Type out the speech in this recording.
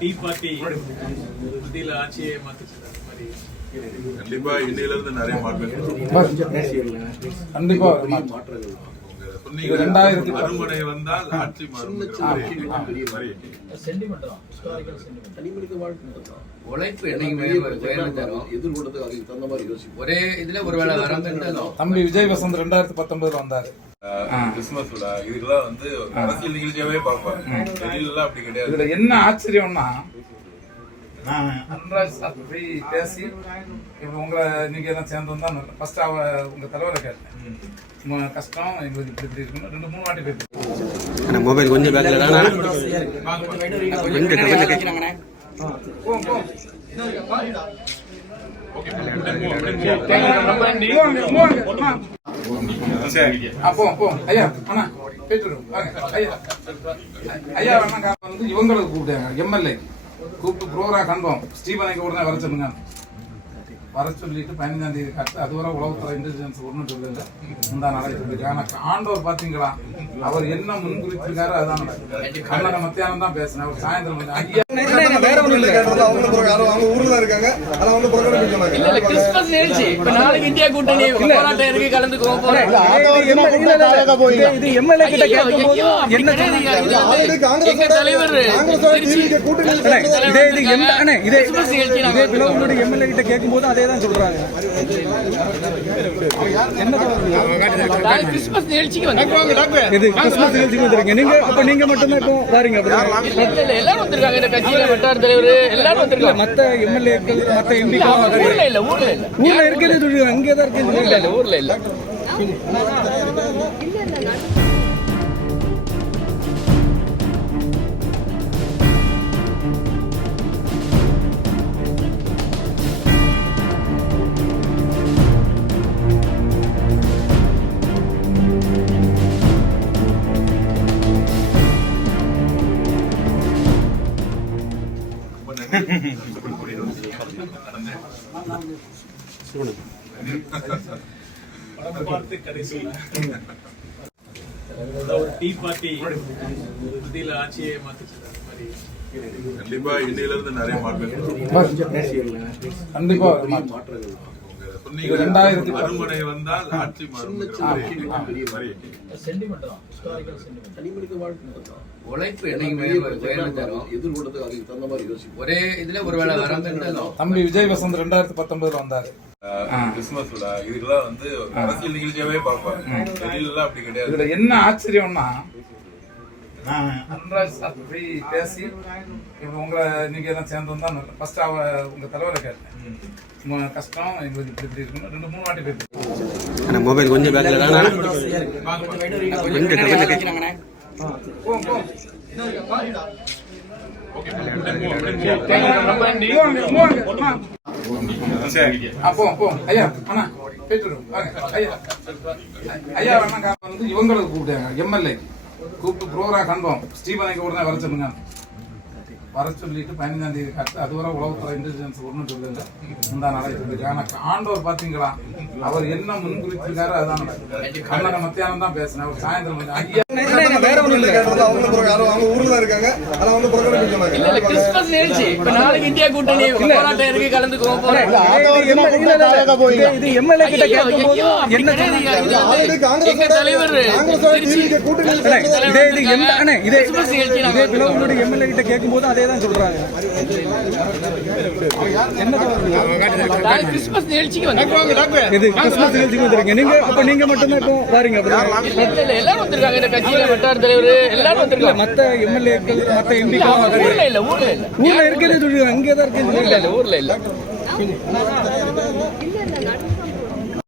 Tea party மத்தியில் ஆட்சியை கண்டிப்பா இன்னையில இருந்து நிறைய மாற்றங்கள் கண்டிப்பா மறுமுறை வந்தால் ஆட்சி உழைப்பு ஒரே இதுல ஒருவேளை தம்பி விஜய் வசந்த் 2019 வந்தாரு. கிறிஸ்துமஸ் விழா இதெல்லாம் வந்து அரசியல் நிகழ்ச்சியாவே பார்ப்பாங்க. வெளியில அப்படி கிடையாது. இதுல என்ன ஆச்சரியம்னா அன்ராஜ் போய் பேசி உங்களை நீங்க எல்லாம் சேர்ந்து வந்தா ஃபர்ஸ்ட் உங்க தலைவரை கேட்டேன். உங்க கஷ்டம் எங்களுக்கு இப்படி இருக்குன்னு 2-3 வாட்டி போய் மொபைல் கொஞ்சம் பேக்ல இவங்களுக்கு கூப்பிட்டாங்க. எம்எல்ஏ கூப்பிட்டு ப்ரோக்ராம் கண்டோம். ஸ்டீபனுக்கு உடனே வர சொல்லுங்க. வர சொல்லிட்டு 15ஆம் தேதி கட்டு அதுவரை உளவுத்துறை இன்டெலிஜென்ஸ் ஒன்றும் சொல்லல. முந்தா நடக்குது. ஆனா ஆண்டவர் பாத்தீங்களா, அவர் என்ன முன்குறிச்சிருக்காரு அதுதான் நடக்குது. அண்ணன் மத்தியானம் தான் பேசினேன். அவர் சாயந்தரம் வேற ஒண்ணு இல்ல. அவங்க ஊர்ல தான் இருக்காங்க. ஆனா வந்து கிறிஸ்துமஸ் நிகழ்ச்சி இப்ப நாளைக்கு இந்தியா கூட்டணி போராட்டம் இருக்கு, கலந்துக்கோ போறேன். இது எம்எல்ஏ கிட்ட கேட்கும்போது என்ன எங்க தலைவர் எம்எல்ஏ கிட்ட கேட்கும்போது அதே தான் சொல்றாங்க. கிறிஸ்துமஸ் நிகழ்ச்சிக்கு வந்து இது கிறிஸ்துமஸ் நிகழ்ச்சிக்கு வந்துருங்க. நீங்க அப்ப நீங்க மட்டும்தான் இப்போ வாரீங்க. எல்லாரும் வந்திருக்காங்க. இந்த கட்சியில வட்டார தலைவர் எல்லாரும் வந்திருக்காங்க. மத்த எம்எல்ஏக்கள் மத்த எம்பி ஊர்ல இல்ல ஊர்ல இருக்கிறது அங்கேதான் இருக்கு. ஊர்ல இல்ல டீ பார்ட்டி மத்தியில் ஆட்சியை கண்டிப்பா இன்னையில இருந்து நிறைய மாற்றங்கள் கண்டிப்பா மறுமுறை வந்தால் ஆட்சி உழைப்பு ஒரே இதுல ஒருவேளை தம்பி விஜய் வசந்த் 2019 வந்தாரு. கிறிஸ்துமஸ் விழா இதெல்லாம் வந்து அரசியல் நிகழ்ச்சியாவே பார்ப்பாங்க. வெளியில அப்படி கிடையாது. இதுல என்ன ஆச்சரியம்னா அன்ராஜ் போய் பேசி உங்களை நீங்க எல்லாம் சேர்ந்து வந்தா ஃபர்ஸ்ட் உங்க தலைவரை கேட்டேன். உங்க கஷ்டம் எங்களுக்கு இப்படி இருக்குன்னு 2-3 வாட்டி போய் மொபைல் கொஞ்சம் பேக்ல இவங்களுக்கு கூப்பிட்டாங்க. எம்எல்ஏ கூப்பிட்டு ப்ரோக்ராம் கண்டோம். ஸ்டீபனுக்கு உடனே வர சொல்லுங்க. வர சொல்லிட்டு 15ஆம் தேதி கட்டு அதுவரை உளவுத்துறை இன்டெலிஜென்ஸ் ஒன்றும் சொல்லல. முந்தா நடக்குது. ஆனா ஆண்டவர் பாத்தீங்களா, அவர் என்ன முன்குறிச்சிருக்காரு அதுதான் நடக்குது. அண்ணன் மத்தியானம் தான் பேசினேன். அவர் சாயந்தரம் வேற ஒண்ணு இல்ல. அவங்க ஊர்ல தான் இருக்காங்க. ஆனா வந்து கிறிஸ்துமஸ் நிகழ்ச்சி இப்ப நாளைக்கு இந்தியா கூட்டணி போராட்டம் இருக்கு, கலந்துக்கோ போறேன். இது எம்எல்ஏ கிட்ட கேட்கும்போது என்ன எங்க தலைவர் எம்எல்ஏ கிட்ட கேட்கும்போது அதே தான் சொல்றாங்க. கிறிஸ்துமஸ் நிகழ்ச்சிக்கு வந்து இது கிறிஸ்துமஸ் நிகழ்ச்சிக்கு வந்துருங்க. நீங்க அப்ப நீங்க மட்டும்தான் இப்போ வாரீங்க. எல்லாரும் வந்திருக்காங்க. இந்த கட்சியில வட்டார தலைவர் எல்லாரும் வந்திருக்காங்க. மத்த எம்எல்ஏக்கள் மத்த எம்பி ஊர்ல இல்ல ஊர்ல இருக்கிறது அங்கேதான் இருக்கு. ஊர்ல இல்ல